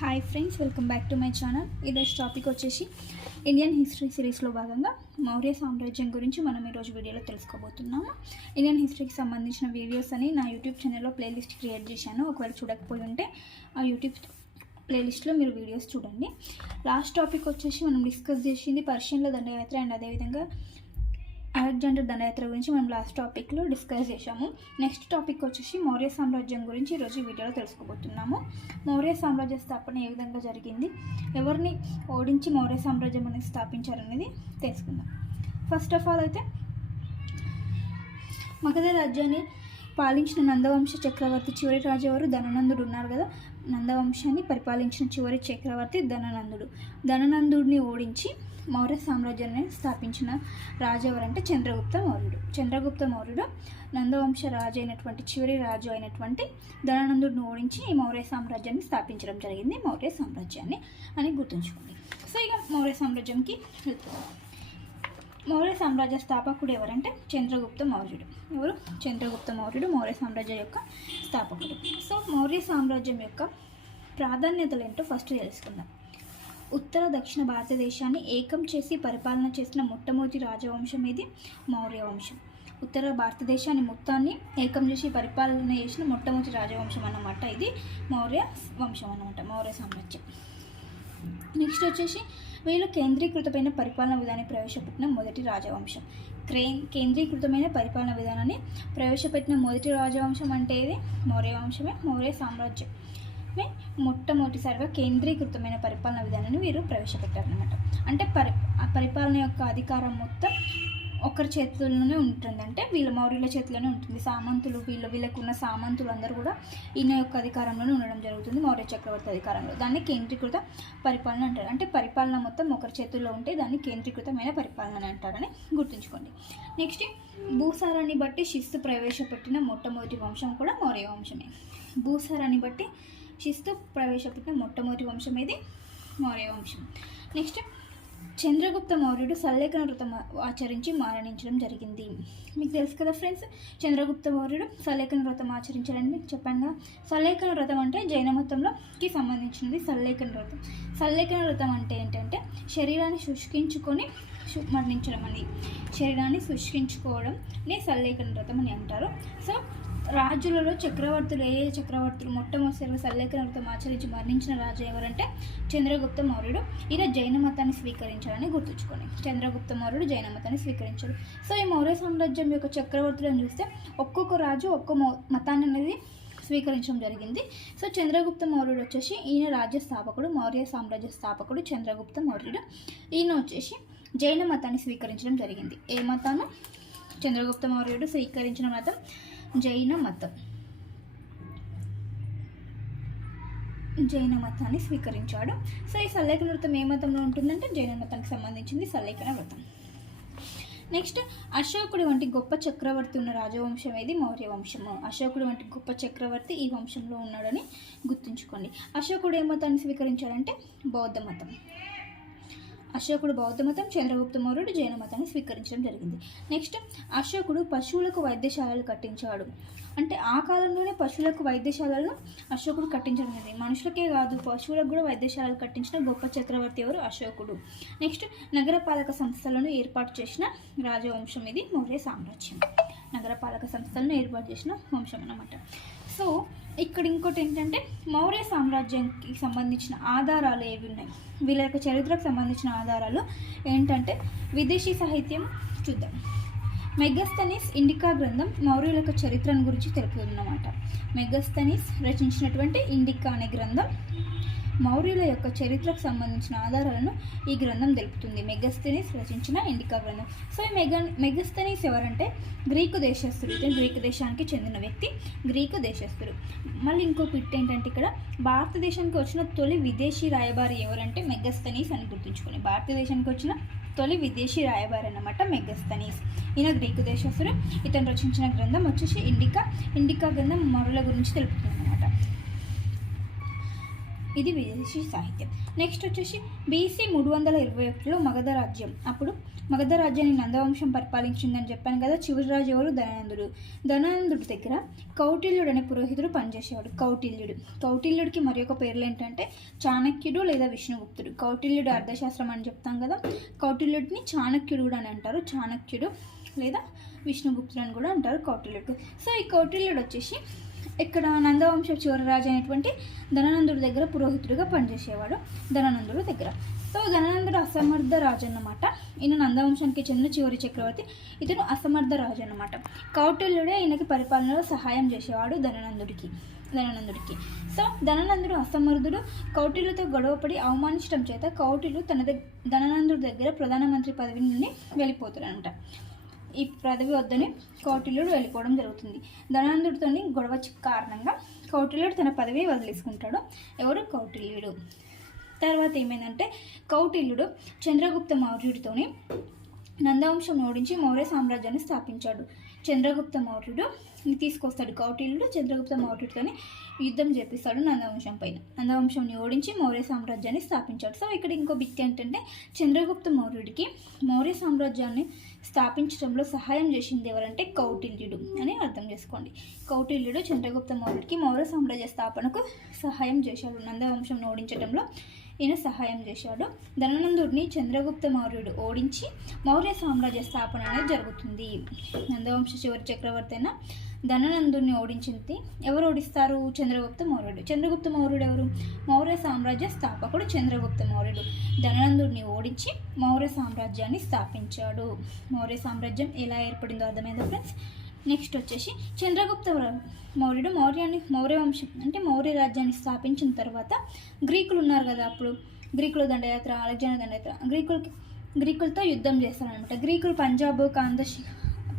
Hi friends, welcome back to my channel. ఈరోజు topic వచ్చేసి Indian history సిరీస్లో భాగంగా మౌర్య సామ్రాజ్యం గురించి మనం ఈరోజు వీడియోలో తెలుసుకోబోతున్నాము. ఇండియన్ హిస్టరీకి సంబంధించిన వీడియోస్ అని నా యూట్యూబ్ ఛానల్లో ప్లేలిస్ట్ క్రియేట్ చేశాను. ఒకవేళ చూడకపోయి ఉంటే ఆ యూట్యూబ్ ప్లేలిస్ట్లో మీరు వీడియోస్ చూడండి. లాస్ట్ టాపిక్ వచ్చేసి మనం డిస్కస్ చేసింది పర్షియన్ల దండయాత్ర అండ్ అదేవిధంగా అలెగ్జాండర్ దండయాత్ర గురించి మనం లాస్ట్ టాపిక్లో డిస్కస్ చేశాము. నెక్స్ట్ టాపిక్ వచ్చేసి మౌర్య సామ్రాజ్యం గురించి ఈరోజు వీడియోలో తెలుసుకోబోతున్నాము. మౌర్య సామ్రాజ్య స్థాపన ఏ విధంగా జరిగింది, ఎవరిని ఓడించి మౌర్య సామ్రాజ్యం అనేది స్థాపించారనేది తెలుసుకుందాం. ఫస్ట్ ఆఫ్ ఆల్ అయితే మగధ రాజ్యాన్ని పాలించిన నందవంశ చక్రవర్తి చివరి రాజు ఎవరు? ధననందుడు ఉన్నారు కదా. నందవంశాన్ని పరిపాలించిన చివరి చక్రవర్తి ధననందుడు. ధననందుడిని ఓడించి మౌర్య సామ్రాజ్యాన్ని స్థాపించిన రాజు ఎవరంటే చంద్రగుప్త మౌర్యుడు. చంద్రగుప్త మౌర్యుడు నందవంశ రాజు అయినటువంటి చివరి రాజు అయినటువంటి ధననందుడిని ఓడించి ఈ మౌర్య సామ్రాజ్యాన్ని స్థాపించడం జరిగింది. మౌర్య సామ్రాజ్యాన్ని అని గుర్తుంచుకోండి. సో ఇక మౌర్య సామ్రాజ్యంకి వెళ్తున్నాం. మౌర్య సామ్రాజ్య స్థాపకుడు ఎవరంటే చంద్రగుప్త మౌర్యుడు. ఎవరు? చంద్రగుప్త మౌర్యుడు మౌర్య సామ్రాజ్యం యొక్క స్థాపకుడు. సో మౌర్య సామ్రాజ్యం యొక్క ప్రాధాన్యతలు ఏంటో ఫస్ట్ తెలుసుకుందాం. ఉత్తర దక్షిణ భారతదేశాన్ని ఏకం చేసి పరిపాలన చేసిన మొట్టమొదటి రాజవంశం ఇది మౌర్య వంశం. ఉత్తర భారతదేశాన్ని మొత్తాన్ని ఏకం చేసి పరిపాలన చేసిన మొట్టమొదటి రాజవంశం అన్నమాట ఇది మౌర్య వంశం అన్నమాట, మౌర్య సామ్రాజ్యం. నెక్స్ట్ వచ్చేసి వీళ్ళు కేంద్రీకృతమైన పరిపాలన విధానాన్ని ప్రవేశపెట్టిన మొదటి రాజవంశం. కేంద్రీకృతమైన పరిపాలన విధానాన్ని ప్రవేశపెట్టిన మొదటి రాజవంశం అంటే ఇది మౌర్య వంశమే. మౌర్య సామ్రాజ్యం మొట్టమొదటిసారిగా కేంద్రీకృతమైన పరిపాలన విధానాన్ని వీరు ప్రవేశపెట్టారనమాట. అంటే పరిపాలన యొక్క అధికారం మొత్తం ఒకరి చేతుల్లోనే ఉంటుంది, అంటే వీళ్ళ మౌర్యుల చేతిలోనే ఉంటుంది. సామంతులు వీళ్ళకున్న సామంతులు అందరూ కూడా ఈయన యొక్క అధికారంలోనే ఉండడం జరుగుతుంది, మౌర్య చక్రవర్తి అధికారంలో. దాన్ని కేంద్రీకృత పరిపాలన అంటారు. అంటే పరిపాలన మొత్తం ఒకరి చేతుల్లో ఉంటే దాన్ని కేంద్రీకృతమైన పరిపాలన అంటారని గుర్తుంచుకోండి. నెక్స్ట్, భూసారాన్ని బట్టి శిస్తు ప్రవేశపెట్టిన మొట్టమొదటి వంశం కూడా మౌర్య వంశమే. భూసారాన్ని బట్టి శిస్తు ప్రవేశపెట్టిన మొట్టమొదటి వంశం ఇది మౌర్య వంశం. నెక్స్ట్, చంద్రగుప్త మౌర్యుడు సల్లేఖన వ్రతం ఆచరించి మరణించడం జరిగింది. మీకు తెలుసు కదా ఫ్రెండ్స్, చంద్రగుప్త మౌర్యుడు సల్లేఖన వ్రతం ఆచరించాలని చెప్పాను. సల్లేఖన వ్రతం అంటే జైన మతంలోకి సంబంధించినది. సల్లేఖన వ్రతం సల్లేఖన అంటే ఏంటంటే శరీరాన్ని శుష్కించుకొని మరణించడం అని, శరీరాన్ని శుష్కించుకోవడంని సల్లేఖన వ్రతం అని అంటారు. సో రాజులలో చక్రవర్తులు ఏ చక్రవర్తులు మొట్టమొదటిసారిగా సల్లేఖన వ్రతం ఆచరించి మరణించిన రాజు ఎవరంటే చంద్రగుప్త మౌర్యుడు. ఈయన జైన మతాన్ని స్వీకరించాలని గుర్తుంచుకోండి. చంద్రగుప్త మౌర్యుడు జైన మతాన్ని స్వీకరించాడు. సో ఈ మౌర్య సామ్రాజ్యం యొక్క చక్రవర్తులను చూస్తే ఒక్కొక్క రాజు ఒక్కో మతాన్ని అనేది స్వీకరించడం జరిగింది. సో చంద్రగుప్త మౌర్యుడు వచ్చేసి ఈయన రాజ్య స్థాపకుడు, మౌర్య సామ్రాజ్య స్థాపకుడు చంద్రగుప్త మౌర్యుడు. ఈయన వచ్చేసి జైన మతాన్ని స్వీకరించడం జరిగింది. ఏ మతాన్ని? చంద్రగుప్త మౌర్యుడు స్వీకరించిన మతం జైన మతం. జైన మతాన్ని స్వీకరించాడు. సో ఈ సల్లేఖన వ్రతం ఏ మతంలో ఉంటుందంటే జైన మతానికి సంబంధించింది సల్లేఖన వ్రతం. నెక్స్ట్, అశోకుడి వంటి గొప్ప చక్రవర్తి ఉన్న రాజవంశం ఏది? మౌర్య వంశము. అశోకుడి వంటి గొప్ప చక్రవర్తి ఈ వంశంలో ఉన్నాడని గుర్తుంచుకోండి. అశోకుడు ఏ మతాన్ని స్వీకరించాడంటే బౌద్ధ మతం. అశోకుడు బౌద్ధ మతం, చంద్రగుప్త మౌర్యుడు జైన మతాన్ని స్వీకరించడం జరిగింది. నెక్స్ట్, అశోకుడు పశువులకు వైద్యశాలలు కట్టించాడు. అంటే ఆ కాలంలోనే పశువులకు వైద్యశాలలను అశోకుడు కట్టించడం జరిగింది. మనుషులకే కాదు, పశువులకు కూడా వైద్యశాలలు కట్టించిన గొప్ప చక్రవర్తి ఎవరు? అశోకుడు. నెక్స్ట్, నగరపాలక సంస్థలను ఏర్పాటు చేసిన రాజవంశం ఇది మౌర్య సామ్రాజ్యం. నగరపాలక సంస్థలను ఏర్పాటు చేసిన వంశం అన్నమాట. సో ఇక్కడ ఇంకోటి ఏంటంటే మౌర్య సామ్రాజ్యానికి సంబంధించిన ఆధారాలు ఏవి ఉన్నాయి, వీళ్ళ యొక్క చరిత్రకు సంబంధించిన ఆధారాలు ఏంటంటే విదేశీ సాహిత్యం చూద్దాం. మెగస్తనీస్ ఇండికా గ్రంథం మౌర్యుల యొక్క చరిత్రను గురించి తెలుపుతుందన్నమాట. మెగస్తనీస్ రచించినటువంటి ఇండికా అనే గ్రంథం మౌర్యుల యొక్క చరిత్రకు సంబంధించిన ఆధారాలను ఈ గ్రంథం తెలుపుతుంది. మెగస్తనీస్ రచించిన ఇండికా గ్రంథం. సో ఈ మెగస్తనీస్ ఎవరంటే గ్రీకు దేశస్థుడు. గ్రీకు దేశానికి చెందిన వ్యక్తి, గ్రీకు దేశస్థుడు. మళ్ళీ ఇంకో పిట్ ఏంటంటే ఇక్కడ భారతదేశానికి వచ్చిన తొలి విదేశీ రాయబారి ఎవరంటే మెగస్తనీస్ అని గుర్తుంచుకోండి. భారతదేశానికి వచ్చిన తొలి విదేశీ రాయబారి అన్నమాట మెగస్తనీస్. ఈయన గ్రీకు దేశస్థుడు. ఇతను రచించిన గ్రంథం వచ్చేసి ఇండికా గ్రంథం మౌర్యుల గురించి తెలుపుతుంది అన్నమాట. ఇది విదేశీ సాహిత్యం. నెక్స్ట్ వచ్చేసి బీసీ 321లో మగధ రాజ్యం. అప్పుడు మగధ రాజ్యాన్ని నందవంశం పరిపాలించిందని చెప్పాను కదా. చివరి రాజు ఎవరు? ధననందుడు. ధననందుడి దగ్గర కౌటిల్యుడు అనే పురోహితుడు పనిచేసేవాడు. కౌటిల్యుడికి మరి ఒక పేర్లు ఏంటంటే చాణక్యుడు లేదా విష్ణుగుప్తుడు. కౌటిల్యుడు అర్థశాస్త్రం అని చెప్తాం కదా, కౌటిల్యుడిని చాణక్యుడు కూడా అని అంటారు. చాణక్యుడు లేదా విష్ణుగుప్తుడు అని కూడా అంటారు కౌటిల్యుడు. సో ఈ కౌటిల్యుడు వచ్చేసి ఇక్కడ నందవంశ చివరి రాజు అయినటువంటి ధననందుడి దగ్గర పురోహితుడిగా పనిచేసేవాడు. ధననందుడి దగ్గర. సో ధననందుడు అసమర్థ రాజు అన్నమాట. ఈయన నందవంశానికి చెందిన చివరి చక్రవర్తి. ఇతను అసమర్థ రాజు అన్నమాట. కౌటిల్యుడే ఈయనకి పరిపాలనలో సహాయం చేసేవాడు ధననందుడికి. సో ధననందుడు అసమర్థుడు కౌటిల్యుతో గొడవపడి అవమానించడం చేత కౌటిల్యుడు ధననందుడి దగ్గర ప్రధానమంత్రి పదవి నుండి వెళ్ళిపోతాడు అనమాట. ఈ పదవి వద్దని కౌటిల్యుడు వెళ్ళిపోవడం జరుగుతుంది. ధననందుడితో గొడవ కారణంగా కౌటిల్యుడు తన పదవి వదిలేసుకుంటాడు. ఎవరు? కౌటిల్యుడు. తర్వాత ఏమైందంటే కౌటిల్యుడు చంద్రగుప్త మౌర్యుడితోని నందవంశం ఓడించి మౌర్య సామ్రాజ్యాన్ని స్థాపించాడు. చంద్రగుప్త మౌర్యుడు తీసుకొస్తాడు. కౌటిల్యుడు చంద్రగుప్త మౌర్యుడితోని యుద్ధం చేపిస్తాడు నందవంశం పైన. నందవంశంని ఓడించి మౌర్య సామ్రాజ్యాన్ని స్థాపించాడు. సో ఇక్కడ ఇంకో బిట్ ఏంటంటే చంద్రగుప్త మౌర్యుడికి మౌర్య సామ్రాజ్యాన్ని స్థాపించడంలో సహాయం చేసింది ఎవరంటే కౌటిల్యుడు అని అర్థం చేసుకోండి. కౌటిల్యుడు చంద్రగుప్త మౌర్యుడికి మౌర్య సామ్రాజ్య స్థాపనకు సహాయం చేశాడు. నందవంశంను ఓడించడంలో ఈయన సహాయం చేశాడు. ధననందుడిని చంద్రగుప్త మౌర్యుడు ఓడించి మౌర్య సామ్రాజ్య స్థాపన అనేది జరుగుతుంది. నందవంశ చివరి చక్రవర్తి అయిన ధననందుడిని ఓడించింది ఎవరు ఓడిస్తారు? చంద్రగుప్త మౌర్యుడు. చంద్రగుప్త మౌర్యుడు ఎవరు? మౌర్య సామ్రాజ్య స్థాపకుడు చంద్రగుప్త మౌర్యుడు. ధననందుడిని ఓడించి మౌర్య సామ్రాజ్యాన్ని స్థాపించాడు. మౌర్య సామ్రాజ్యం ఎలా ఏర్పడిందో అర్థమైందా ఫ్రెండ్స్? నెక్స్ట్ వచ్చేసి చంద్రగుప్త మౌర్యుడు మౌర్య వంశం అంటే మౌర్య రాజ్యాన్ని స్థాపించిన తర్వాత గ్రీకులు ఉన్నారు కదా, అప్పుడు గ్రీకుల దండయాత్ర, అలెగ్జాండర్ దండయాత్ర, గ్రీకులతో యుద్ధం చేస్తారనమాట. గ్రీకులు పంజాబ్, కాందశ్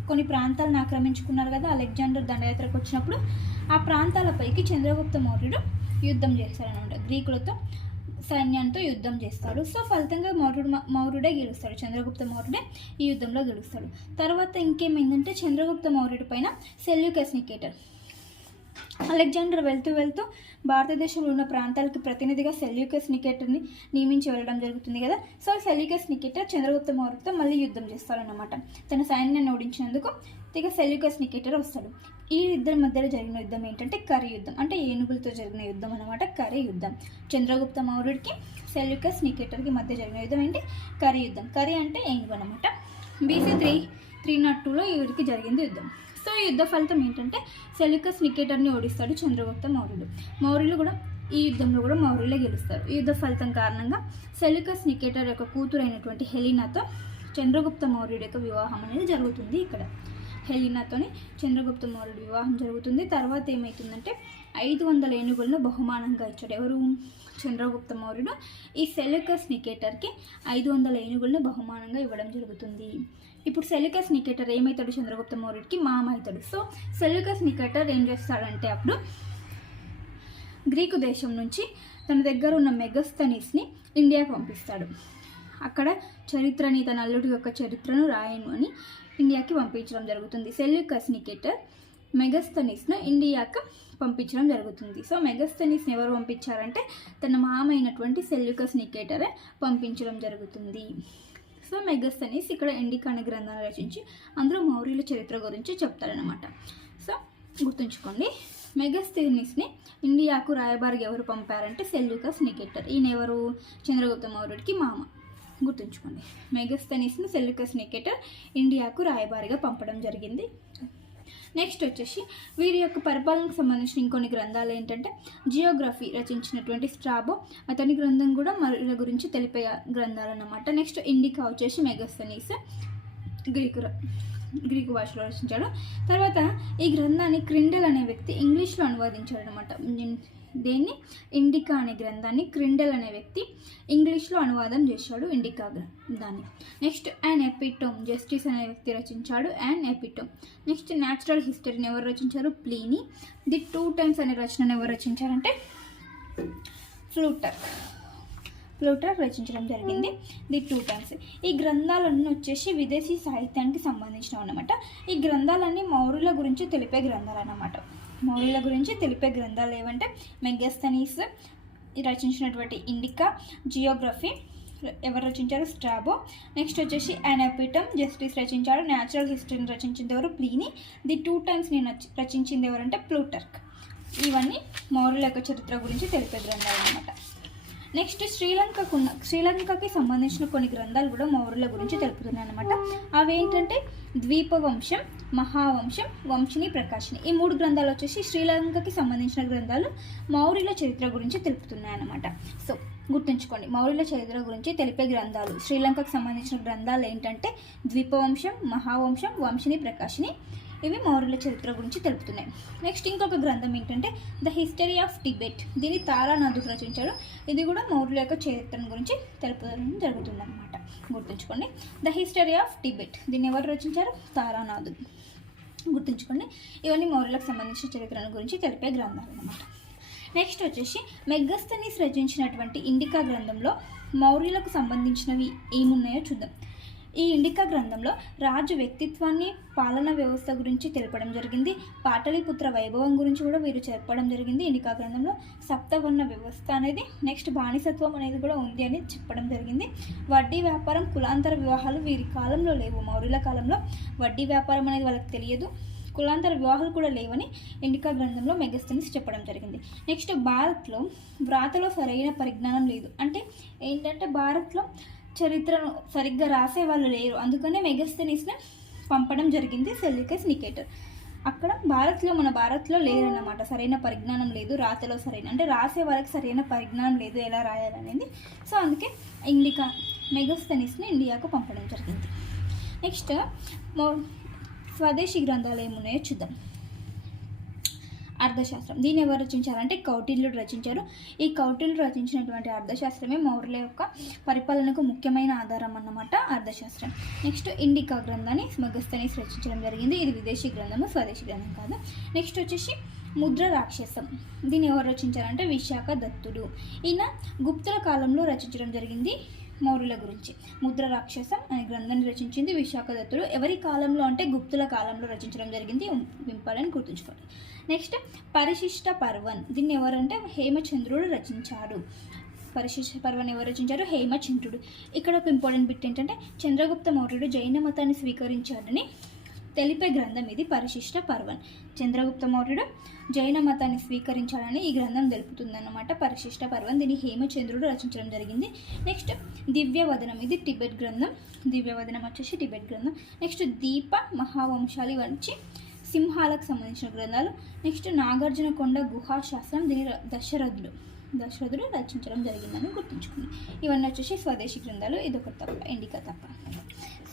కొన్ని ప్రాంతాలను ఆక్రమించుకున్నారు కదా అలెగ్జాండర్ దండయాత్రకు వచ్చినప్పుడు. ఆ ప్రాంతాలపైకి చంద్రగుప్త మౌర్యుడు యుద్ధం చేస్తారనమాట. గ్రీకులతో సైన్యంతో యుద్ధం చేస్తాడు. సో ఫలితంగా మౌర్యుడే గెలుస్తాడు. చంద్రగుప్త మౌర్యుడే ఈ యుద్ధంలో గెలుస్తాడు. తర్వాత ఇంకేమైందంటే చంద్రగుప్త మౌర్యుడి పైన సెల్యూకస్ నికేటర్ అలెగ్జాండర్ వెళ్తూ భారతదేశంలో ఉన్న ప్రాంతాలకు ప్రతినిధిగా సెల్యూకస్ నికేటర్ని నియమించి వెళ్ళడం జరుగుతుంది కదా. సో సెల్యూకస్ నికేటర్ చంద్రగుప్త మౌర్యుడితో మళ్ళీ యుద్ధం చేస్తాడనమాట. తన సైన్యాన్ని ఓడించినందుకు ఇక సెల్యూకస్ నికేటర్ వస్తాడు. ఈ ఇద్దరి మధ్యలో జరిగిన యుద్ధం ఏంటంటే కరి యుద్ధం, అంటే ఏనుగులతో జరిగిన యుద్ధం అనమాట. కరి యుద్ధం. చంద్రగుప్త మౌర్యుడికి సెల్యూకస్ నికేటర్కి మధ్య జరిగిన యుద్ధం ఏంటి? కరి యుద్ధం. కరి అంటే ఏనుగు అనమాట. BC 302లో వీరికి జరిగింది యుద్ధం. సో ఈ యుద్ధ ఫలితం ఏంటంటే సెల్యూకస్ నికేటర్ని ఓడిస్తాడు చంద్రగుప్త మౌర్యుడు. మౌర్యులు కూడా ఈ యుద్ధంలో కూడా మౌర్యులే గెలుస్తారు. ఈ యుద్ధ ఫలితం కారణంగా సెల్యూకస్ నికేటర్ యొక్క కూతురు అయినటువంటి హెలీనాతో చంద్రగుప్త మౌర్యుడి యొక్క వివాహం అనేది జరుగుతుంది. ఇక్కడ హెలీనాతోని చంద్రగుప్త మౌర్యుడి వివాహం జరుగుతుంది. తర్వాత ఏమవుతుందంటే 500 ఏనుగులను బహుమానంగా ఇచ్చాడు. ఎవరు? చంద్రగుప్త మౌర్యుడు ఈ సెల్యూకస్ నికేటర్కి 500 ఏనుగులను బహుమానంగా ఇవ్వడం జరుగుతుంది. ఇప్పుడు సెల్యూకస్ నికేటర్ ఏమవుతాడు? చంద్రగుప్త మౌర్యుడికి మామ అవుతాడు. సో సెల్యూకస్ నికేటర్ ఏం చేస్తాడంటే అప్పుడు గ్రీకు దేశం నుంచి తన దగ్గర ఉన్న మెగస్తనీస్ని ఇండియాకి పంపిస్తాడు. అక్కడ చరిత్రని, తన అల్లుడి యొక్క చరిత్రను రాయను అని ఇండియాకి పంపించడం జరుగుతుంది. సెల్యూకస్ నికేటర్ మెగస్తనీస్ను ఇండియాకి పంపించడం జరుగుతుంది. సో మెగస్తనీస్ని ఎవరు పంపించారంటే తన మామ అయినటువంటి సెల్యూకస్ నికేటరే పంపించడం జరుగుతుంది. సో మెగస్తనీస్ ఇక్కడ ఇండికా అనే గ్రంథాన్ని రచించి అందులో మౌర్యుల చరిత్ర గురించి చెప్తారనమాట. సో గుర్తుంచుకోండి, మెగస్తనీస్ని ఇండియాకు రాయబారికి ఎవరు పంపారంటే సెల్యూకస్ నికేటర్. ఈయన ఎవరు? చంద్రగుప్త మౌర్యుడికి మామ. గుర్తుంచుకోండి, మెగస్తనీస్ని సెల్యూకస్ నికేటర్ ఇండియాకు రాయబారిగా పంపడం జరిగింది. నెక్స్ట్ వచ్చేసి వీరి యొక్క పరిపాలనకు సంబంధించిన ఇంకొన్ని గ్రంథాలు ఏంటంటే జియోగ్రఫీ రచించినటువంటి స్ట్రాబో, అతని గ్రంథం కూడా మరుల గురించి తెలిపే గ్రంథాలు అన్నమాట. నెక్స్ట్ ఇండికా వచ్చేసి మెగస్తనీస్ గ్రీకు భాషలో రచించాడు. తర్వాత ఈ గ్రంథాన్ని క్రిండెల్ అనే వ్యక్తి ఇంగ్లీష్లో అనువాదించాడు అనమాట. దేన్ని? ఇండికా అనే గ్రంథాన్ని క్రిండెల్ అనే వ్యక్తి ఇంగ్లీష్లో అనువాదం చేశాడు ఇండికా దాన్ని. నెక్స్ట్ యాన్ ఎపిటోమ్ జస్టిస్ అనే వ్యక్తి రచించాడు యాన్ ఎపిటోమ్. నెక్స్ట్ న్యాచురల్ హిస్టరీని ఎవరు రచించారు? ప్లీనీ. ది 2 టైమ్స్ అనే రచనను ఎవరు రచించారంటే ప్లూటార్క్ రచించడం జరిగింది. The 2 times. ఈ గ్రంథాలన్నీ వచ్చేసి విదేశీ సాహిత్యానికి సంబంధించినవి అన్నమాట. ఈ గ్రంథాలన్నీ మౌర్యుల గురించి తెలిపే గ్రంథాలు అన్నమాట. మౌర్యుల గురించి తెలిపే గ్రంథాలు ఏవంటే మెగస్తనీస్, రచించినటువంటి ఇండికా, జియోగ్రఫీ ఎవరు రచించారు? స్ట్రాబో. నెక్స్ట్ వచ్చేసి ఎనాపిటమ్ జస్టిస్ రచించాడు. న్యాచురల్ హిస్టరీని రచించింది ఎవరు? ప్లీనీ. ది 2 టైమ్స్ నేను రచించింది ఎవరంటే ప్లూటర్క్. ఇవన్నీ మౌర్యుల యొక్క చరిత్ర గురించి తెలిపే గ్రంథాలు అన్నమాట. నెక్స్ట్ శ్రీలంకకి సంబంధించిన కొన్ని గ్రంథాలు కూడా మౌర్యుల గురించి తెలుపుతున్నాయి అన్నమాట. అవి ఏంటంటే ద్వీపవంశం, మహావంశం, వంశిని, ప్రకాశిని. ఈ 3 గ్రంథాలు వచ్చేసి శ్రీలంకకి సంబంధించిన గ్రంథాలు మౌర్యుల చరిత్ర గురించి తెలుపుతున్నాయి అన్నమాట. సో గుర్తుంచుకోండి, మౌర్యుల చరిత్ర గురించి తెలిపే గ్రంథాలు శ్రీలంకకు సంబంధించిన గ్రంథాలు ఏంటంటే ద్వీపవంశం, మహావంశం, వంశిని, ప్రకాశిని. ఇవి మౌర్యుల చరిత్ర గురించి తెలుపుతున్నాయి. నెక్స్ట్ ఇంకొక గ్రంథం ఏంటంటే ద హిస్టరీ ఆఫ్ టిబెట్. దీన్ని తారానాథుడు రచించాడు. ఇది కూడా మౌర్యుల యొక్క చరిత్ర గురించి తెలుపడం జరుగుతుందన్నమాట. గుర్తుంచుకోండి, ద హిస్టరీ ఆఫ్ టిబెట్. దీన్ని ఎవరు రచించారు? తారానాథుడు. గుర్తుంచుకోండి, ఇవన్నీ మౌర్యులకు సంబంధించిన చరిత్ర గురించి తెలిపే గ్రంథాలు అన్నమాట. నెక్స్ట్ వచ్చేసి మెగస్తనీస్ రచించినటువంటి ఇండికా గ్రంథంలో మౌర్యులకు సంబంధించినవి ఏమున్నాయో చూద్దాం. ఈ ఇండికా గ్రంథంలో రాజు వ్యక్తిత్వాన్ని, పాలనా వ్యవస్థ గురించి తెలపడం జరిగింది. పాటలీపుత్ర వైభవం గురించి కూడా వీరు చెప్పడం జరిగింది. ఇండికా గ్రంథంలో సప్తవర్ణ వ్యవస్థ అనేది, నెక్స్ట్ బానిసత్వం అనేది కూడా ఉంది అని చెప్పడం జరిగింది. వడ్డీ వ్యాపారం, కులాంతర వివాహాలు వీరి కాలంలో లేవు. మౌర్యుల కాలంలో వడ్డీ వ్యాపారం అనేది వాళ్ళకి తెలియదు, కులాంతర వివాహాలు కూడా లేవని ఇండికా గ్రంథంలో మెగస్తనీస్ చెప్పడం జరిగింది. నెక్స్ట్ భారత్లో వ్రాతలో సరైన పరిజ్ఞానం లేదు. అంటే ఏంటంటే భారత్లో చరిత్రను సరిగ్గా రాసే వాళ్ళు లేరు, అందుకనే మెగస్తనీస్ని పంపడం జరిగింది సెల్యూకస్ నికేటర్. అక్కడ మన భారత్లో లేరన్నమాట, సరైన పరిజ్ఞానం లేదు, రాతలో అంటే రాసే వాళ్ళకి సరైన పరిజ్ఞానం లేదు ఎలా రాయాలనేది. సో అందుకే మెగస్తనీస్ని ఇండియాకు పంపడం జరిగింది. నెక్స్ట్ స్వదేశీ గ్రంథాలు ఏమున్నాయో చూద్దాం. అర్థశాస్త్రం. దీన్ని ఎవరు రచించారంటే కౌటిల్యుడు రచించారు. ఈ కౌటిల్యుడు రచించినటువంటి అర్థశాస్త్రమే మౌర్యుల యొక్క పరిపాలనకు ముఖ్యమైన ఆధారం అన్నమాట, అర్థశాస్త్రం. నెక్స్ట్ ఇండికా గ్రంథాన్ని మెగస్తనీస్ రచించడం జరిగింది. ఇది విదేశీ గ్రంథము, స్వదేశీ గ్రంథం కాదు. నెక్స్ట్ వచ్చేసి ముద్ర రాక్షసం. దీన్ని ఎవరు రచించారంటే విశాఖ దత్తుడు. ఈయన గుప్తుల కాలంలో రచించడం జరిగింది మౌర్యుల గురించి. ముద్ర రాక్షసం అనే గ్రంథాన్ని రచించింది విశాఖ దత్తుడు. ఎవరి కాలంలో అంటే గుప్తుల కాలంలో రచించడం జరిగింది. ఇంపార్టెంట్, గుర్తుంచుకోండి. నెక్స్ట్ పరిశిష్ట పర్వన్. దీన్ని ఎవరంటే హేమచంద్రుడు రచించాడు. పరిశిష్ట పర్వన్ ఎవరు రచించారు? హేమచంద్రుడు. ఇక్కడ ఒక ఇంపార్టెంట్ బిట్ ఏంటంటే చంద్రగుప్త మౌర్యుడు జైన మతాన్ని స్వీకరించాడని తెలిపే గ్రంథం ఇది పరిశిష్ట పర్వన్. చంద్రగుప్త మౌర్యుడు జైన మతాన్ని స్వీకరించాలని ఈ గ్రంథం తెలుపుతుందన్నమాట, పరిశిష్ట పర్వన్. దీన్ని హేమచంద్రుడు రచించడం జరిగింది. నెక్స్ట్ దివ్యవదనం. ఇది టిబెట్ గ్రంథం. దివ్యవదనం వచ్చేసి టిబెట్ గ్రంథం. నెక్స్ట్ దీప, మహావంశాలు వచ్చి సింహాలకు సంబంధించిన గ్రంథాలు. నెక్స్ట్ నాగార్జున కొండ గుహాశాస్త్రం. దీని దశరథుడు రచించడం జరిగిందని గుర్తుంచుకుంది. ఇవన్నీ వచ్చేసి స్వదేశీ గ్రంథాలు. ఇదొక తప్ప, ఇండికా తప్ప.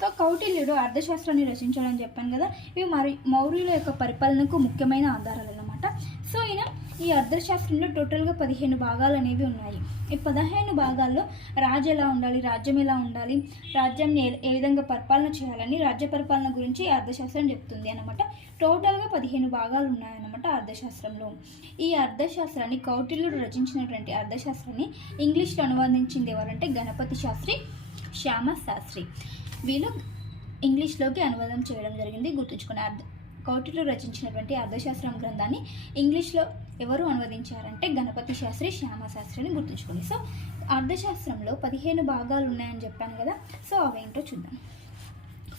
సో కౌటిల్యుడు అర్థశాస్త్రాన్ని రచించడం చెప్పాను కదా, ఇవి మౌర్యుల యొక్క పరిపాలనకు ముఖ్యమైన ఆధారాలు అన్నమాట. సో ఈ అర్థశాస్త్రంలో టోటల్గా 15 భాగాలు అనేవి ఉన్నాయి. ఈ 15 భాగాల్లో రాజు ఎలా ఉండాలి, రాజ్యం ఎలా ఉండాలి, రాజ్యాన్ని ఏ విధంగా పరిపాలన చేయాలని, రాజ్య పరిపాలన గురించి అర్థశాస్త్రం చెప్తుంది అన్నమాట. టోటల్గా 15 భాగాలు ఉన్నాయన్నమాట అర్థశాస్త్రంలో. ఈ అర్థశాస్త్రాన్ని కౌటిల్యుడు రచించినటువంటి అర్థశాస్త్రాన్ని ఇంగ్లీష్లో అనువాదించింది ఎవరంటే గణపతి శాస్త్రి, శ్యామ శాస్త్రి. వీళ్ళు ఇంగ్లీష్లోకి అనువాదం చేయడం జరిగింది. గుర్తుంచుకుని కౌటిల్యుడు రచించినటువంటి అర్థశాస్త్రం గ్రంథాన్ని ఇంగ్లీష్లో ఎవరు అనువదించారంటే గణపతి శాస్త్రి, శ్యామ శాస్త్రిని గుర్తుంచుకోండి. సో అర్థశాస్త్రంలో 15 భాగాలు ఉన్నాయని చెప్పాను కదా, సో అవేంటో చూద్దాం.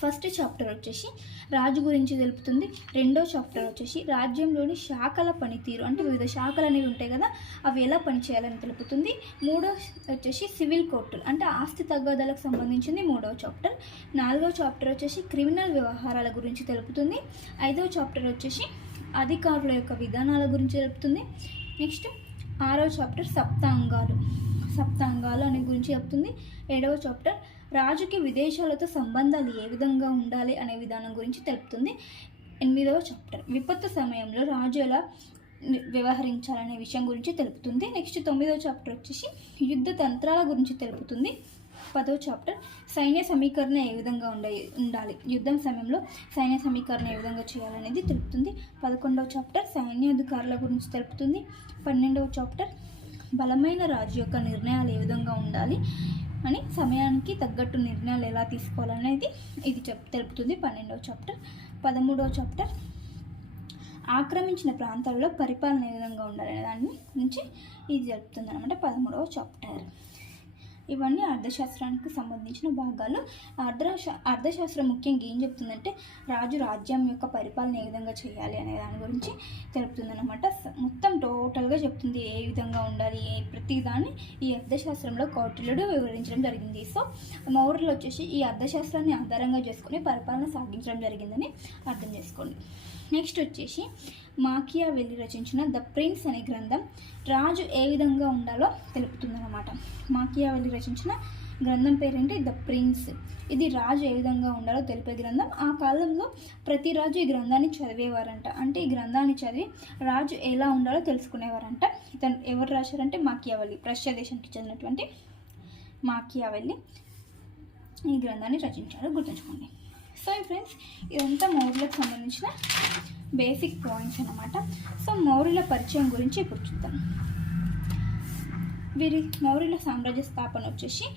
ఫస్ట్ చాప్టర్ వచ్చేసి రాజు గురించి తెలుపుతుంది. రెండో చాప్టర్ వచ్చేసి రాజ్యంలోని శాఖల పనితీరు, అంటే వివిధ శాఖలు అనేవి ఉంటాయి కదా, అవి ఎలా పనిచేయాలని తెలుపుతుంది. మూడో వచ్చేసి సివిల్ కోర్టులు, అంటే ఆస్తి తగాదాలకు సంబంధించింది మూడవ చాప్టర్. నాలుగో చాప్టర్ వచ్చేసి క్రిమినల్ వ్యవహారాల గురించి తెలుపుతుంది. ఐదవ చాప్టర్ వచ్చేసి అధికారుల యొక్క విధానాల గురించి తెలుపుతుంది. నెక్స్ట్ 6వ చాప్టర్ సప్తాంగాలు అనే గురించి చెప్తుంది. 7వ చాప్టర్ రాజుకి విదేశాలతో సంబంధాలు ఏ విధంగా ఉండాలి అనే విధానం గురించి తెలుపుతుంది. 8వ చాప్టర్ విపత్తు సమయంలో రాజు ఎలా వ్యవహరించాలనే విషయం గురించి తెలుపుతుంది. నెక్స్ట్ 9వ చాప్టర్ వచ్చేసి యుద్ధ తంత్రాల గురించి తెలుపుతుంది. 10వ చాప్టర్ సైన్య సమీకరణ ఏ విధంగా ఉండాలి, యుద్ధం సమయంలో సైన్య సమీకరణ ఏ విధంగా చేయాలనేది తెలుపుతుంది. 11వ చాప్టర్ సైన్యాధికారుల గురించి తెలుపుతుంది. 12వ చాప్టర్ బలమైన రాజు యొక్క నిర్ణయాలు ఏ విధంగా ఉండాలి అని, సమయానికి తగ్గట్టు నిర్ణయాలు ఎలా తీసుకోవాలనేది ఇది తెలుపుతుంది 12వ చాప్టర్. 13వ చాప్టర్ ఆక్రమించిన ప్రాంతాల్లో పరిపాలన ఏ విధంగా ఉండాలనే దాని నుంచి ఇది జరుపుతుంది అనమాట 13వ చాప్టర్. ఇవన్నీ అర్థశాస్త్రానికి సంబంధించిన భాగాలు. అర్థశాస్త్రం ముఖ్యంగా ఏం చెప్తుందంటే రాజు రాజ్యం యొక్క పరిపాలన ఏ విధంగా చేయాలి అనే దాని గురించి తెలుపుతుందన్నమాట. మొత్తం టోటల్గా చెప్తుంది ఏ విధంగా ఉండాలి ప్రతి దాన్ని ఈ అర్థశాస్త్రంలో కౌటిల్యుడు వివరించడం జరిగింది. సో మౌర్యులు వచ్చేసి ఈ అర్థశాస్త్రాన్ని ఆధారంగా చేసుకొని పరిపాలన సాగించడం జరిగిందని అర్థం చేసుకోండి. నెక్స్ట్ వచ్చేసి మాకియావెల్లి రచించిన ద ప్రిన్స్ అనే గ్రంథం రాజు ఏ విధంగా ఉండాలో తెలుపుతుందన్నమాట. మాకియావెల్లి రచించిన గ్రంథం పేరేంటి? The prince. ఇది రాజు ఏ విధంగా ఉండాలో తెలిపే గ్రంథం. ఆ కాలంలో ప్రతి రాజు ఈ గ్రంథాన్ని చదివేవారంట. అంటే ఈ గ్రంథాన్ని చదివి రాజు ఎలా ఉండాలో తెలుసుకునేవారంట. ఇతను ఎవరు రాశారంటే మాకియావెల్లి, రష్యా దేశానికి చెందినటువంటి మాకియావెల్లి ఈ గ్రంథాన్ని రచించాడు, గుర్తుంచుకోండి. సో ఫ్రెండ్స్, ఇదంతా మౌర్యులకు సంబంధించిన బేసిక్ పాయింట్స్ అన్నమాట. సో మౌర్యుల పరిచయం గురించి ఇప్పుడు చూద్దాం. మౌర్యుల సామ్రాజ్య స్థాపన వచ్చేసి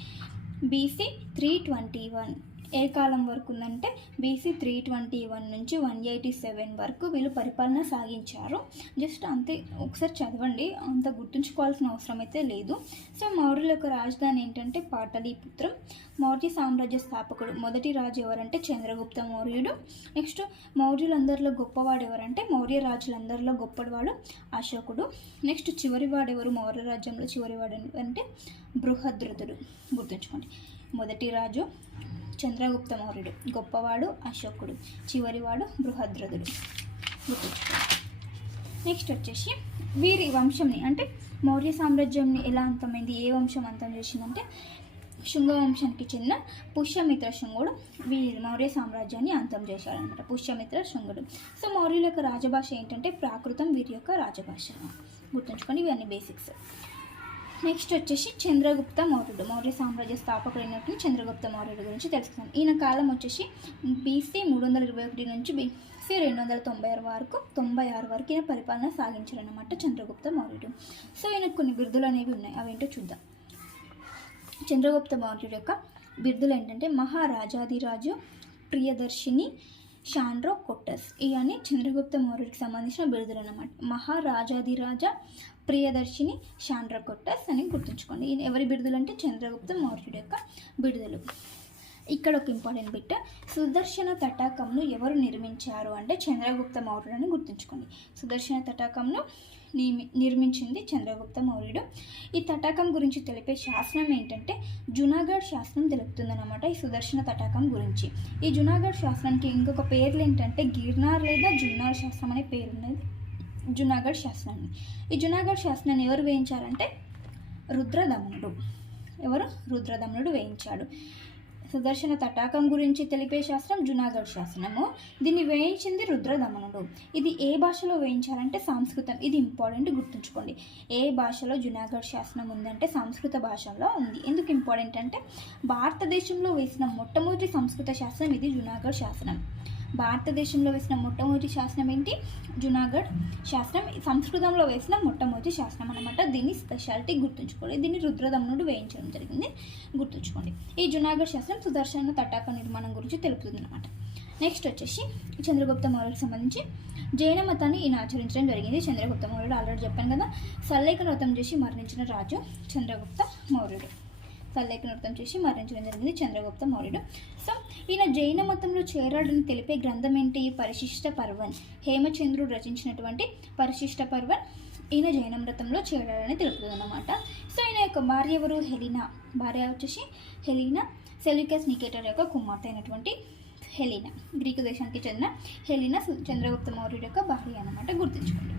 BC 321. ఏ కాలం వరకు ఉందంటే BC 321 నుంచి 187 వరకు వీళ్ళు పరిపాలన సాగించారు. జస్ట్ అంతే, ఒకసారి చదవండి, అంత గుర్తుంచుకోవాల్సిన అవసరం అయితే లేదు. సో మౌర్యుల యొక్క రాజధాని ఏంటంటే పాటలీపుత్రం. మౌర్య సామ్రాజ్య స్థాపకుడు మొదటి రాజు ఎవరంటే చంద్రగుప్త మౌర్యుడు. నెక్స్ట్ మౌర్యులందరిలో గొప్పవాడు ఎవరంటే మౌర్య రాజులందరిలో గొప్పవాడు అశోకుడు. నెక్స్ట్ చివరివాడు ఎవరు మౌర్య రాజ్యంలో చివరివాడు అంటే బృహద్రథుడు, గుర్తుంచుకోండి. మొదటి రాజు చంద్రగుప్త మౌర్యుడు, గొప్పవాడు అశోకుడు, చివరివాడు బృహద్రథుడు, గుర్తుంచుకోండి. నెక్స్ట్ వచ్చేసి వీరి వంశంని అంటే మౌర్య సామ్రాజ్యంని ఎలా అంతమైంది, ఏ వంశం అంతం చేసిందంటే శుంగ వంశానికి చెందిన పుష్యమిత్ర శుంగుడు వీరి మౌర్య సామ్రాజ్యాన్ని అంతం చేశాడనమాట. పుష్యమిత్ర శుంగుడు. సో మౌర్యుల యొక్క రాజభాష ఏంటంటే ప్రాకృతం వీరి యొక్క రాజభాష, గుర్తుంచుకోండి. ఇవన్నీ బేసిక్స్. నెక్స్ట్ వచ్చేసి చంద్రగుప్త మౌర్యుడు, మౌర్య సామ్రాజ్య స్థాపకుడైనటువంటి చంద్రగుప్త మౌర్యుడు గురించి తెలుసుకుందాం. ఈయన కాలం వచ్చేసి BC 321 నుంచి BC 296 వరకు ఈయన పరిపాలన సాగించారనమాట చంద్రగుప్త మౌర్యుడు. సో ఈయనకు కొన్ని బిరుదులు అనేవి ఉన్నాయి, అవేంటో చూద్దాం. చంద్రగుప్త మౌర్యుడు యొక్క బిరుదులు ఏంటంటే మహారాజాదిరాజు, ప్రియదర్శిని, షాండ్రో కొట్టస్. ఇవన్నీ చంద్రగుప్త మౌర్యుడికి సంబంధించిన బిరుదులు అన్నమాట. మహారాజాదిరాజ, ప్రియదర్శిని, షాండ్రో కొట్టస్ అని గుర్తుంచుకోండి. ఈయన ఎవరి బిరుదులు అంటే చంద్రగుప్త మౌర్యుడి యొక్క బిరుదులు. ఇక్కడ ఒక ఇంపార్టెంట్ బిట్, సుదర్శన తటాకంను ఎవరు నిర్మించారు అంటే చంద్రగుప్త మౌర్యుడు అని గుర్తుంచుకోండి. సుదర్శన తటాకంను నిర్మించింది చంద్రగుప్త మౌర్యుడు. ఈ తటాకం గురించి తెలిపే శాసనం ఏంటంటే జునాగఢ్ శాసనం తెలుపుతుందన్నమాట ఈ సుదర్శన తటాకం గురించి. ఈ జునాగఢ్ శాసనానికి ఇంకొక పేర్లు ఏంటంటే గిర్నార్ లేదా జున్నార్ శాసనం అనే పేరు ఉన్నది జునాగఢ్ శాసనాన్ని. ఈ జునాగఢ్ శాసనాన్ని ఎవరు వేయించారంటే రుద్రదమనుడు. రుద్రదమనుడు వేయించాడు. సుదర్శన తటాకం గురించి తెలిపే శాస్త్రం జునాగఢ్ శాసనము. దీన్ని వేయించింది రుద్రదమనుడు. ఇది ఏ భాషలో వేయించారంటే సంస్కృతం. ఇది ఇంపార్టెంట్, గుర్తుంచుకోండి. ఏ భాషలో జునాగఢ్ శాసనం ఉందంటే సంస్కృత భాషలో ఉంది. ఎందుకు ఇంపార్టెంట్ అంటే భారతదేశంలో వేసిన మొట్టమొదటి సంస్కృత శాసనం ఇది జునాగఢ్ శాసనం. భారతదేశంలో వేసిన మొట్టమొదటి శాసనం ఏంటి? జునాగఢ్ శాసనం. సంస్కృతంలో వేసిన మొట్టమొదటి శాసనం అనమాట. దీన్ని స్పెషాలిటీ గుర్తుంచుకోండి. దీన్ని రుద్రదమనుడు వేయించడం జరిగింది, గుర్తుంచుకోండి. ఈ జునాగఢ్ శాసనం సుదర్శన తటాక నిర్మాణం గురించి తెలుపుతుంది అనమాట. నెక్స్ట్ వచ్చేసి చంద్రగుప్త మౌర్యుడికి సంబంధించి జైన మతాన్ని ఈయన ఆచరించడం జరిగింది. చంద్రగుప్త మౌర్యుడు ఆల్రెడీ చెప్పాను కదా. సల్లేఖ వ్రతం చేసి మరణించిన రాజు చంద్రగుప్త మౌర్యుడు. సల్లేఖ వ్రతం చేసి మరణించడం జరిగింది చంద్రగుప్త మౌర్యుడు. సో ఈయన జైన మతంలో చేరాడని తెలిపే గ్రంథం ఏంటి? పరిశిష్ట పర్వన్. హేమచంద్రుడు రచించినటువంటి పరిశిష్ట పర్వన్ ఈయన జైన మతంలో చేరాడని తెలుపుతుంది అన్నమాట. సో ఈయన యొక్క భార్య ఎవరు? హెలీనా. భార్య వచ్చేసి హెలీనా, సెల్యూకస్ నికేటర్ యొక్క కుమార్తె అయినటువంటి హెలీనా. గ్రీకు దేశానికి చెందిన హెలీనా చంద్రగుప్త మౌర్యుడు యొక్క భార్య అన్నమాట, గుర్తుంచుకోండి.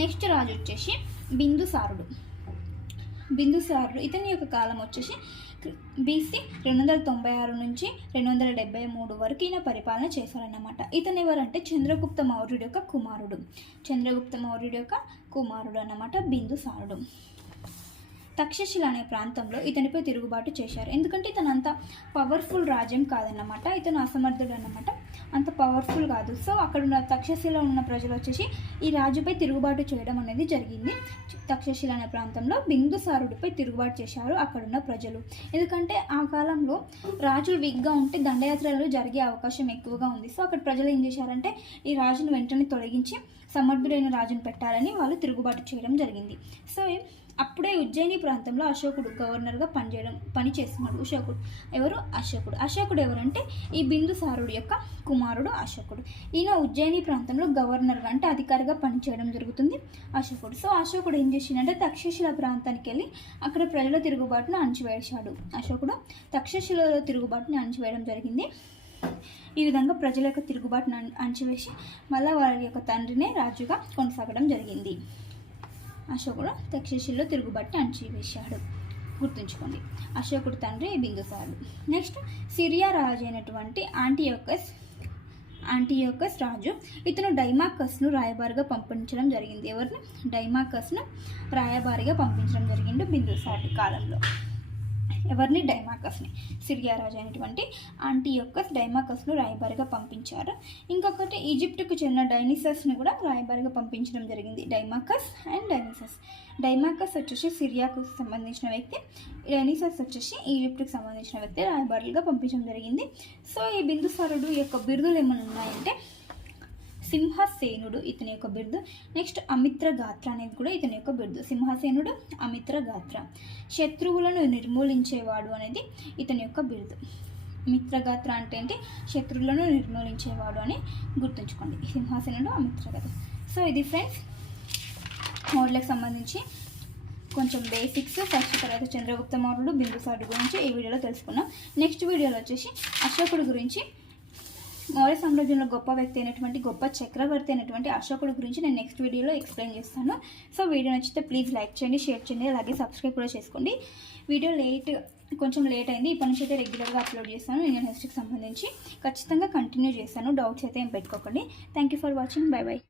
నెక్స్ట్ రాజు వచ్చేసి బిందుసారుడు. ఇతని యొక్క కాలం వచ్చేసి BC 296 నుంచి 273 వరకు ఈయన పరిపాలన చేశారన్నమాట. ఇతను ఎవరంటే చంద్రగుప్త మౌర్యుడు యొక్క కుమారుడు అన్నమాట బిందుసారుడు. తక్షశిల అనే ప్రాంతంలో ఇతనిపై తిరుగుబాటు చేశారు. ఎందుకంటే ఇతను అంత పవర్ఫుల్ రాజ్యం కాదన్నమాట, ఇతను అసమర్థుడు అన్నమాట. అంత పవర్ఫుల్ కాదు. సో అక్కడ ఉన్న తక్షశిలలో ఉన్న ప్రజలు వచ్చేసి ఈ రాజుపై తిరుగుబాటు చేయడం అనేది జరిగింది. తక్షశిల అనే ప్రాంతంలో బిందుసారుడిపై తిరుగుబాటు చేశారు అక్కడున్న ప్రజలు. ఎందుకంటే ఆ కాలంలో రాజులు వీక్గా ఉంటే దండయాత్రలు జరిగే అవకాశం ఎక్కువగా ఉంది. సో అక్కడ ప్రజలు ఏం చేశారంటే ఈ రాజును వెంటనే తొలగించి సమర్థుడైన రాజును పెట్టాలని వాళ్ళు తిరుగుబాటు చేయడం జరిగింది. సో అప్పుడే ఉజ్జయిని ప్రాంతంలో అశోకుడు గవర్నర్గా పనిచేస్తున్నాడు. అశోకుడు ఎవరంటే ఈ బిందుసారుడు యొక్క కుమారుడు అశోకుడు. ఈయన ఉజ్జయిని ప్రాంతంలో గవర్నర్గా అంటే అధికారిగా పనిచేయడం జరుగుతుంది అశోకుడు. సో అశోకుడు ఏం చేసిందంటే తక్షశిల ప్రాంతానికి వెళ్ళి అక్కడ ప్రజల తిరుగుబాటును అణచివేశాడు. అశోకుడు తక్షశిలలో తిరుగుబాటుని అణచివేయడం జరిగింది. ఈ విధంగా ప్రజల యొక్క తిరుగుబాటును అణచివేసి మళ్ళీ వారి యొక్క తండ్రినే రాజుగా కొనసాగడం జరిగింది. అశోకుడు తక్షశిలలో తిరుగుబాటుని అణచివేశాడు. గుర్తుంచుకోండి, అశోకుడు తండ్రి బిందుసారుడు. నెక్స్ట్ సిరియా రాజు అయినటువంటి ఆంటియోకస్ రాజు. ఇతను డైమాకస్ను రాయబారిగా పంపించడం జరిగింది. ఎవరిని? డైమాకస్ను రాయబారిగా పంపించడం జరిగింది బిందుసారుడి కాలంలో. ఎవరిని? డైమాకస్ని. సిరియా రాజు అయినటువంటి ఆంటియోకస్ డైమాకస్ను రాయబారిగా పంపించారు. ఇంకొకటి ఈజిప్టుకు చెందిన డైనిసస్ని కూడా రాయబారిగా పంపించడం జరిగింది. డైమాకస్ వచ్చేసి సిరియాకు సంబంధించిన వ్యక్తి, డైనిసస్ వచ్చేసి ఈజిప్టుకు సంబంధించిన వ్యక్తి రాయబారులుగా పంపించడం జరిగింది. సో ఈ బిందుసారుడు యొక్క బిరుదులు ఏమైనా ఉన్నాయంటే సింహసేనుడు ఇతని యొక్క బిరుదు. నెక్స్ట్ అమిత్రగాత్ర అనేది కూడా ఇతని యొక్క బిరుదు. సింహసేనుడు, అమిత్రగాత్ర. శత్రువులను నిర్మూలించేవాడు అనేది ఇతని యొక్క బిరుదు. మిత్రగాత్ర అంటే ఏంటి? శత్రువులను నిర్మూలించేవాడు అని గుర్తుంచుకోండి. సింహసేనుడు, అమిత్రగాత్ర. సో ఇది ఫ్రెండ్స్ మౌర్యులకు సంబంధించి కొంచెం బేసిక్స్. ఫస్ట్ తర్వాత చంద్రగుప్త మౌర్యుడు, బిందుసారుడు గురించి ఈ వీడియోలో తెలుసుకున్నాం. నెక్స్ట్ వీడియోలో వచ్చేసి అశోకుడు గురించి, మౌర్య సామ్రాజ్యంలో గొప్ప వ్యక్తి అయినటువంటి గొప్ప చక్రవర్తి అయినటువంటి అశోకుడు గురించి నేను నెక్స్ట్ వీడియోలో ఎక్స్ప్లెయిన్ చేస్తాను. సో వీడియో నచ్చితే ప్లీజ్ లైక్ చేయండి, షేర్ చేయండి, అలాగే సబ్స్క్రైబ్ కూడా చేసుకోండి. వీడియో కొంచెం లేట్ అయింది. ఇప్పటి నుంచి అయితే రెగ్యులర్గా అప్లోడ్ చేస్తాను. ఇండియన్ హిస్టరీకి సంబంధించి ఖచ్చితంగా కంటిన్యూ చేస్తాను. డౌట్స్ అయితే ఏం పెట్టుకోకండి. Thank you for watching. By by.